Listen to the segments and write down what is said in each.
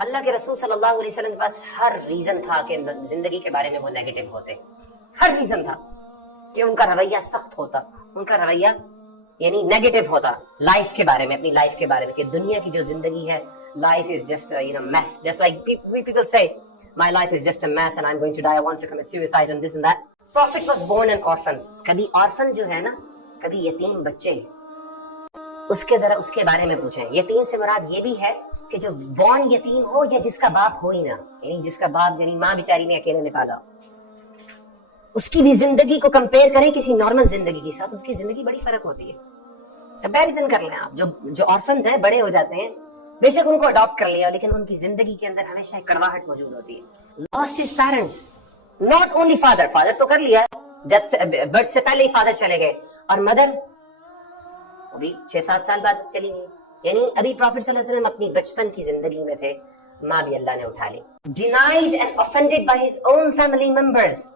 اللہ کے رسول صلی اللہ علیہ وسلم کے پاس ہر ریزن تھا کہ زندگی کے بارے میں وہ نیگیٹو ہوتے، ہر ریزن تھا کہ ان کا رویہ سخت ہوتا، ان کا رویہ یعنی نیگیٹو ہوتا لائف کے بارے میں، اپنی لائف کے بارے میں، کہ دنیا کی جو زندگی ہے life is just mass, just like we people say my life is just a mess and I'm going to die, I want to commit suicide and this and that. Prophet was born an orphan. کبھی orphan جو ہے نا، کبھی یتیم بچے، اس کے بارے میں پوچھیں. یتیم سے مراد یہ بھی ہے کہ جو بورن یتیم ہو یا جس کا باپ ہو ہی نہ، یعنی جس کا باپ یعنی ماں بیچاری نے اکیلے نکالا، اس کی بھی زندگی کو کمپیئر کریں کسی نارمل زندگی کے ساتھ، اس کی زندگی بڑی فرق ہوتی ہے. کمپیریزن کر لیں آپ. جو آرفنز ہیں بڑے ہو جاتے ہیں، بے شک ان کو اڈاپٹ کر لیا لیکن ان کی زندگی کے اندر ہمیشہ ایک کڑواہٹ موجود ہوتی ہے. Lost his parents, not only father تو کر لیا، برتھ سے پہلے ہی فادر چلے گئے، اور مدر ابھی 6-7 سال بعد چلی گئی. یعنی ابھی پروفٹ صلی اللہ علیہ وسلم اپنی بچپن کی زندگی میں تھے، ماں بھی اللہ نے اٹھا لی. Denied and offended by his own family members.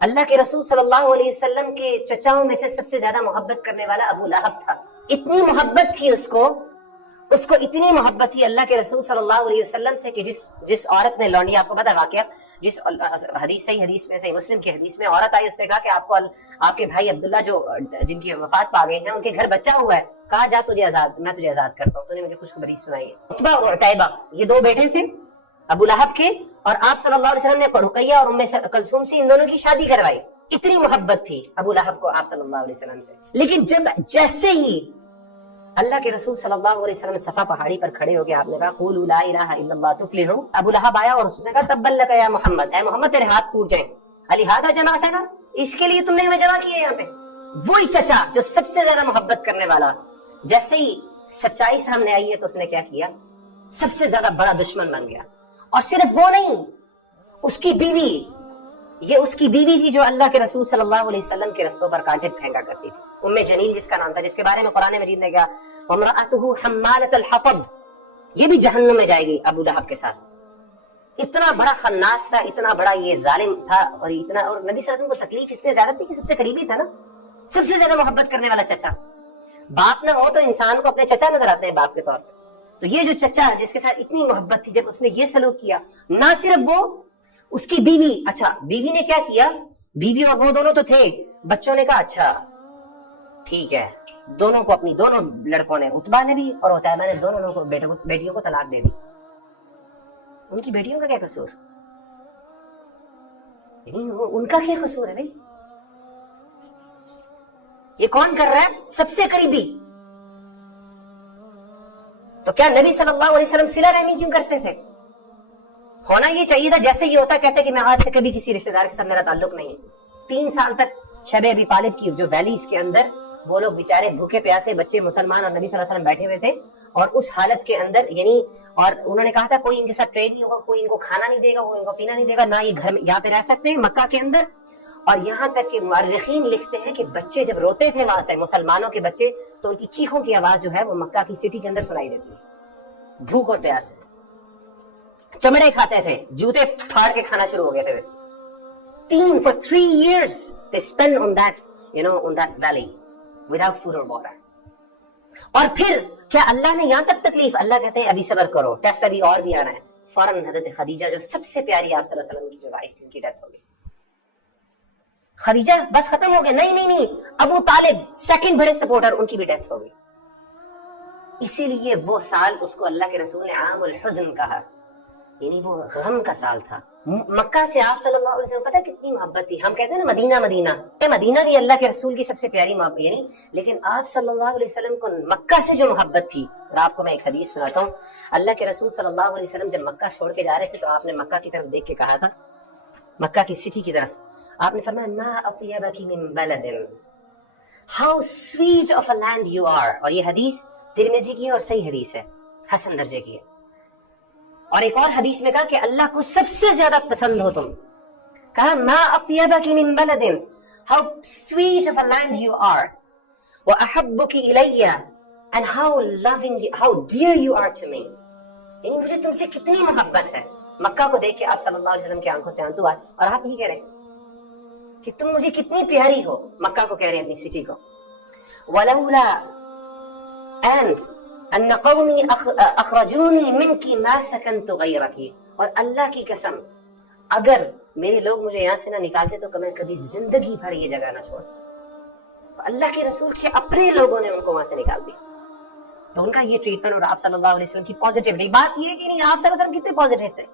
اللہ کے رسول صلی اللہ علیہ وسلم کے چچاؤں میں سے سب سے زیادہ محبت کرنے والا ابو لہب تھا. اتنی محبت تھی اس کو اتنی محبت تھی اللہ کے رسول صلی اللہ علیہ وسلم سے کہ جس عورت نے لونڈی، آپ کو پتا واقعہ، جس حدیث میں صحیح مسلم کی حدیث میں عورت آئی، اس نے کہا کہ آپ کے بھائی عبداللہ جو جن کی وفات پا گئے ہیں ان کے گھر بچہ ہوا ہے، کہا جا میں تجھے آزاد کرتا ہوں. تو نے مجھے خوشخبری سنائی ہے. عتبہ اور عتیبہ یہ 2 بیٹے تھے ابو لہب کے، اور آپ صلی اللہ علیہ وسلم نے رقیہ اور ام کلثوم سے ان دونوں کی شادی کروائی. اتنی محبت تھی ابو لہب کو آپ صلی اللہ علیہ وسلم سے. لیکن جیسے ہی اللہ کے رسول صلی اللہ علیہ وسلم صفا پہاڑی پر کھڑے ہو کے آپ نے کہا قولوا لا الہ الا اللہ تفلحوا، ابو لہب آیا اور اس نے کہا تبا لک یا محمد، اے محمد تیرے ہاتھ ٹوٹ جائیں، لہذا جمعتنا، اس کے لیے تم نے ہمیں جمع کیا یہاں پہ. وہی چچا جو سب سے زیادہ محبت کرنے والا، جیسے ہی سچائی سامنے آئی ہے تو اس نے کیا کیا، سب سے زیادہ بڑا دشمن بن گیا. اور صرف وہ نہیں، اس کی بیوی، یہ اس کی بیوی تھی جو اللہ کے رسول صلی اللہ علیہ وسلم کے رستوں پر کانٹے پھینکا کرتی تھی، ام جمیل جس کا نام تھا، جس کے بارے میں قرآن مجید نے کہا وامرأته حمالۃ الحطب، یہ بھی جہنم میں جائے گی ابو لہب کے ساتھ. اتنا بڑا خناس تھا، اتنا بڑا یہ ظالم تھا، اور نبی صلی اللہ علیہ وسلم کو تکلیف اتنی زیادہ تھی کہ سب سے قریبی تھا نا، سب سے زیادہ محبت کرنے والا چچا. باپ نہ ہو تو انسان کو اپنے چچا نظر آتے ہیں باپ کے طور پر. تو یہ جو چچا جس کے ساتھ اتنی محبت تھی، جب اس نے یہ سلوک کیا، نہ صرف وہ، اس کی بیوی، اچھا بیوی نے کیا کیا، بیوی اور وہ دونوں تو تھے، بچوں نے کہا اچھا ٹھیک ہے، دونوں لڑکوں نے، عتبہ نے بھی اور عتیبہ نے، دونوں کو بیٹیوں کو طلاق دے دی. ان کی بیٹیوں کا کیا قصور، ان کا کیا قصور ہے بھائی؟ یہ کون کر رہا ہے؟ سب سے قریبی. تو کیا نبی صلی اللہ علیہ وسلم صلہ رحمی کیوں کرتے تھے؟ ہونا یہ چاہیے تھا جیسے یہ ہوتا کہتے کہ میں آج سے کبھی کسی رشتہ دار کے ساتھ میرا تعلق نہیں. 3 سال تک شب ابی طالب کی جو ویلیز کے اندر وہ لوگ بیچارے بھوکے پیاسے بچے مسلمان اور نبی صلی اللہ علیہ وسلم بیٹھے ہوئے تھے، اور اس حالت کے اندر یعنی، اور انہوں نے کہا تھا کوئی ان کے ساتھ ٹرین نہیں ہوگا، کوئی ان کو کھانا نہیں دے گا، وہ ان کو پینا نہیں دے گا، نہ یہ گھر میں یہاں پہ رہ سکتے ہیں مکہ کے اندر. اور یہاں تک کہ مورخین لکھتے ہیں کہ بچے جب روتے تھے وہاں سے، مسلمانوں کے بچے، تو ان کی چیخوں کی آواز جو ہے وہ مکہ کی سٹی کے اندر سنائی دیتی ہے. بھوک اور پیاس سے چمڑے کھاتے تھے، جوتے پھاڑ کے کھانا شروع ہو گئے تھے. for 3 years they spent on that valley without food or water. اور پھر کیا اللہ نے یہاں تک تکلیف، اللہ کہتے ہیں ابھی صبر کرو، ٹیسٹ ابھی اور بھی آنا ہے. فوراً حضرت خدیجہ جو سب سے پیاری آپ صلی اللہ علیہ وسلم کی جو وائف تھی، ان کی ڈیتھ ہو گئی. خدیجہ بس ختم ہو گیا، نہیں، ابو طالب سیکنڈ بڑے سپورٹر، ان کی بھی ڈیتھ ہو گئی. اسی لیے وہ سال اس کو اللہ کے رسول نے عام الحزن کہا، یعنی وہ غم کا سال تھا. مکہ سے آپ صلی اللہ علیہ وسلم پتہ کتنی محبت تھی. ہم کہتے ہیں نا مدینہ بھی اللہ کے رسول کی سب سے پیاری محبت، یعنی لیکن آپ صلی اللہ علیہ وسلم کو مکہ سے جو محبت تھی. اور آپ کو میں ایک حدیث سناتا ہوں. اللہ کے رسول صلی اللہ علیہ وسلم جب مکہ چھوڑ کے جا رہے تھے تو آپ نے مکہ کی طرف دیکھ کے کہا تھا، مکہ کی سٹی کی طرف آپ نے فرمایا ما اطیبک من بلد how sweet of a land you are. اور یہ حدیث ترمذی کی ہے اور صحیح حدیث ہے، حسن درجے کی ہے. اور ایک اور حدیث میں کہا کہ اللہ کو سب سے زیادہ پسند ہو تم. کہا ما اطیبک من بلد how sweet of a land you are واحبک الی and how dear you are to me. یعنی مجھے تم سے کتنی محبت ہے. مکہ کو دیکھ کے آپ صلی اللہ علیہ وسلم کی آنکھوں سے آنسو آئے، اور آپ یہ کہہ رہے ہیں کہ تم مجھے کتنی پیاری ہو. مکہ کو کہہ رہے ہیں، اپنی سٹی کو. ولولا ان قومی اخرجونی منکی ما سکنت غیرکی، اور اللہ کی قسم اگر میرے لوگ مجھے یہاں سے نہ نکالتے تو میں کبھی زندگی بھر یہ جگہ نہ چھوڑ. تو اللہ کے رسول کے اپنے لوگوں نے ان کو وہاں سے نکال دیا. تو ان کا یہ ٹریٹمنٹ اور آپ صلی اللہ علیہ وسلم کی پازیٹیوٹی، بات یہ کہ نہیں آپ صلی اللہ علیہ وسلم کتنے پازیٹیو تھے.